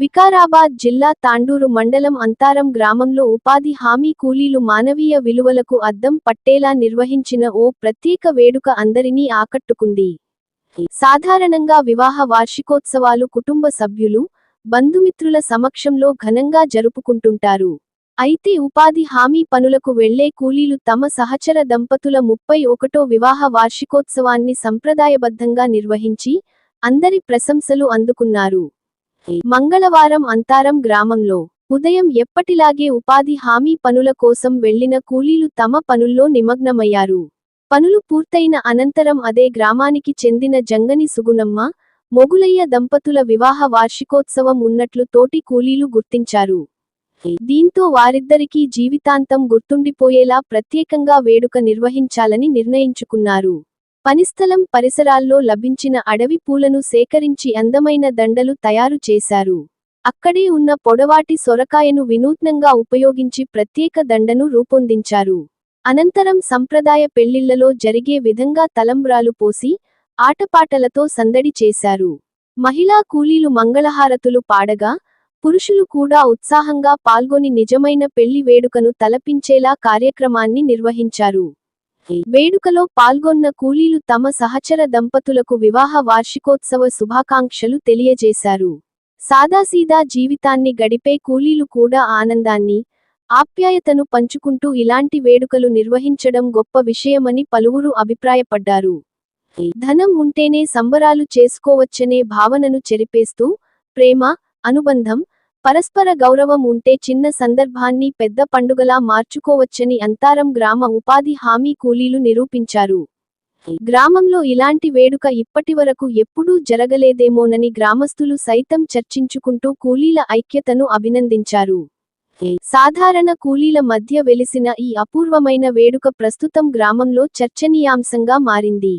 వికారాబాద్ జిల్లా తాండూరు మండలం అంతారం గ్రామంలో ఉపాధి హామీ కూలీలు మానవీయ విలువలకు అద్దం పట్టేలా నిర్వహించిన ఓ ప్రత్యేక వేడుక అందరినీ ఆకట్టుకుంది. సాధారణంగా వివాహ వార్షికోత్సవాలు కుటుంబ సభ్యులు, బంధుమిత్రుల సమక్షంలో ఘనంగా జరుపుకుంటుంటారు. అయితే ఉపాధి హామీ పనులకు వెళ్లే కూలీలు తమ సహచర దంపతుల 31వ వివాహ వార్షికోత్సవాన్ని సంప్రదాయబద్ధంగా నిర్వహించి అందరి ప్రశంసలు అందుకున్నారు. మంగళవారం అంతారం గ్రామంలో ఉదయం ఎప్పటిలాగే ఉపాధి హామీ పనుల కోసం వెళ్లిన కూలీలు తమ పనుల్లో నిమగ్నమయ్యారు. పనులు పూర్తయిన అనంతరం అదే గ్రామానికి చెందిన జంగని సుగుణమ్మ, మొగులయ్య దంపతుల వివాహ వార్షికోత్సవం ఉన్నట్లు తోటి కూలీలు గుర్తించారు. దీంతో వారిద్దరికీ జీవితాంతం గుర్తుండిపోయేలా ప్రత్యేకంగా వేడుక నిర్వహించాలని నిర్ణయించుకున్నారు. పనిస్థలం పరిసరాల్లో లభించిన అడవి పూలను సేకరించి అందమైన దండలు తయారు చేశారు. అక్కడే ఉన్న పొడవాటి సొరకాయను వినూత్నంగా ఉపయోగించి ప్రత్యేక దండను రూపొందించారు. అనంతరం సంప్రదాయ పెళ్లిళ్లలో జరిగే విధంగా తలంబ్రాలు పోసి, ఆటపాటలతో సందడి చేశారు. మహిళా కూలీలు మంగళహారతులు పాడగా, పురుషులు కూడా ఉత్సాహంగా పాల్గొని నిజమైన పెళ్లి వేడుకను తలపించేలా కార్యక్రమాన్ని నిర్వహించారు. వేడుకలో పాల్గొన్న కూలీలు తమ సహచర దంపతులకు వివాహ వార్షికోత్సవ శుభాకాంక్షలు తెలియజేశారు. సాదాసీదా జీవితాన్ని గడిపే కూలీలు కూడా ఆనందాన్ని, ఆప్యాయతను పంచుకుంటూ ఇలాంటి వేడుకలు నిర్వహించడం గొప్ప విషయమని పలువురు అభిప్రాయపడ్డారు. ధనం ఉంటేనే సంబరాలు చేసుకోవచ్చనే భావనను చెరిపేస్తూ, ప్రేమ, అనుబంధం, పరస్పర గౌరవం ఉంటే చిన్న సందర్భాన్ని పెద్ద పండుగలా మార్చుకోవచ్చని అంతారం గ్రామ ఉపాధి హామీ కూలీలు నిరూపించారు. గ్రామంలో ఇలాంటి వేడుక ఇప్పటివరకు ఎప్పుడూ జరగలేదేమోనని గ్రామస్తులు సైతం చర్చించుకుంటూ కూలీల ఐక్యతను అభినందించారు. సాధారణ కూలీల మధ్య వెలిసిన ఈ అపూర్వమైన వేడుక ప్రస్తుతం గ్రామంలో చర్చనీయాంశంగా మారింది.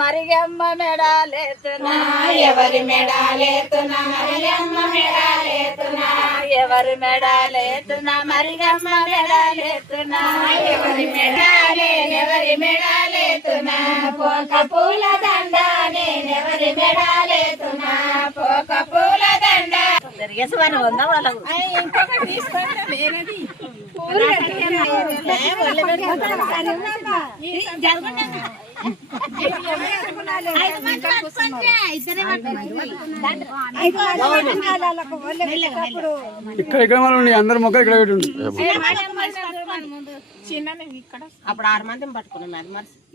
మరిగమ్మ మెడాలేతున్నా ఎవరి మెడాలేతున్నా మరిగమ్మ మెడాలేతున్నా ఎవరి మెడాలేతున్నా మరిగమ్మ మెడాలేతున్నా ఎవరి మెడాలేతున్నా పోక పూల దండ నేనెవరి మెడాలేతున్నా పోక పూల దండ తిరిగేసి ఉందా వాళ్ళకు ఇంకొకటి తీసుకుంటా వేరేది అందరు మొక్క ఇక్కడ అప్పుడు 6 మందిని పట్టుకున్నాం.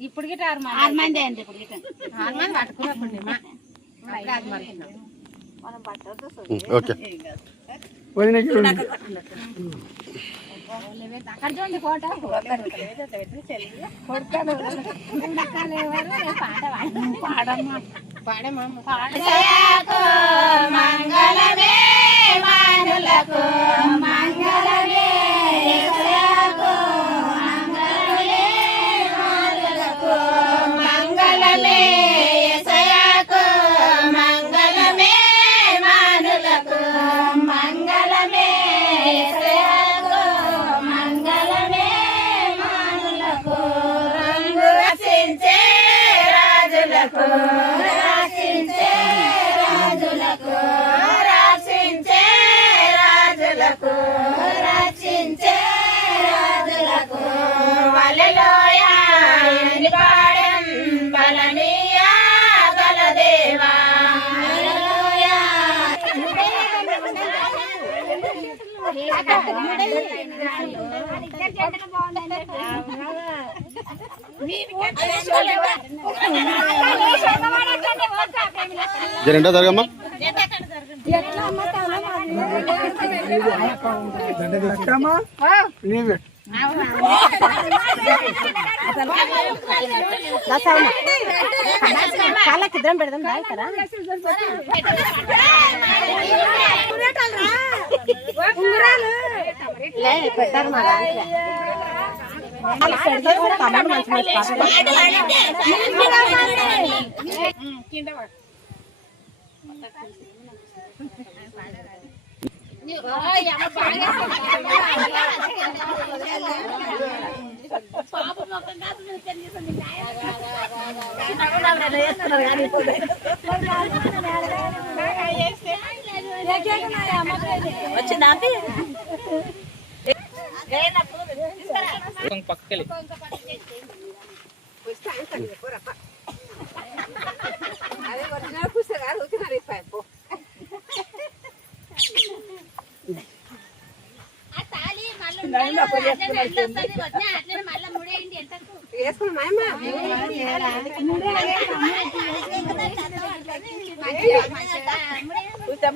ఇప్పుడు 6 మంది అండి. ఇప్పుడు 6 మంది పట్టుకున్నాం. ఓకే. మంగళమే మానులకు మంగళమే మంగళమే యేసయ్యకు మంగళమే మానులకు మంగళమే యేసయ్యకు మంగళమే మానులకు రంగు రచించే రాజులకు రచించే రాజులకు రచించే రాజులకు రచించే రాజులకు వలెలోయ పాడెం బలనీయ గలదేవా జరంటా జరగమ్మా కాళ్ళకి ఇద్దరం పెడదాం కదా పెట్టారు మా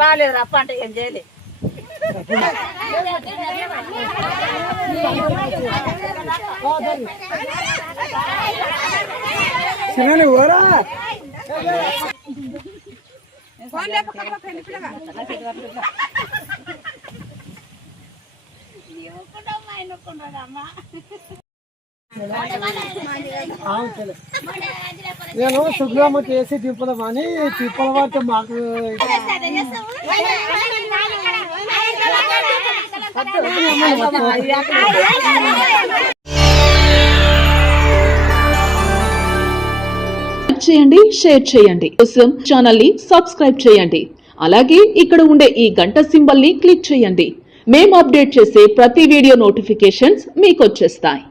బాగాలేదు రప్ప అంటే ఏం చేయలే నేను శుభ్రమ్మ చేసి తిప్పలమని తిప్పల వాటి మాకు చేయండి, షేర్ చేయండి. కోసం ఛానల్ ని సబ్స్క్రైబ్ చేయండి. అలాగే ఇక్కడ ఉండే ఈ గంట సింబల్ ని క్లిక్ చేయండి. మేము అప్డేట్ చేసే ప్రతి వీడియో నోటిఫికేషన్స్ మీకు వచ్చేస్తాయి.